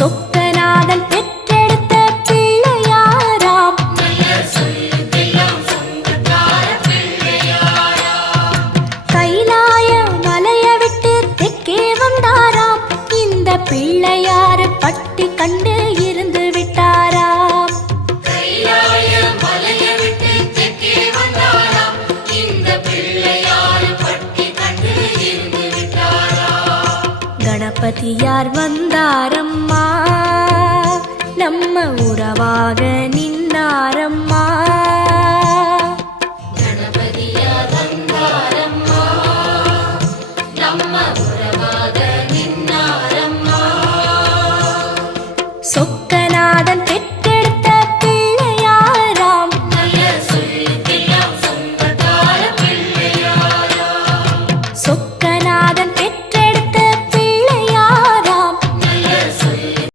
சொக்கநாதன் பெற்றெடுத்த பிள்ளையாராம். கைலாய மலைய விட்டு தெற்கே வந்தாராம். இந்த பிள்ளையாறு பட்டி கண்டு இருந்து விட்டாராம். கைலாய மலைய கணபதியார் வந்தாரம்மா. நம்ம உறவாக நின்னாரம்மா. சொக்கநாதன் பெற்றெடுத்த பிள்ளையாராம். சொக்க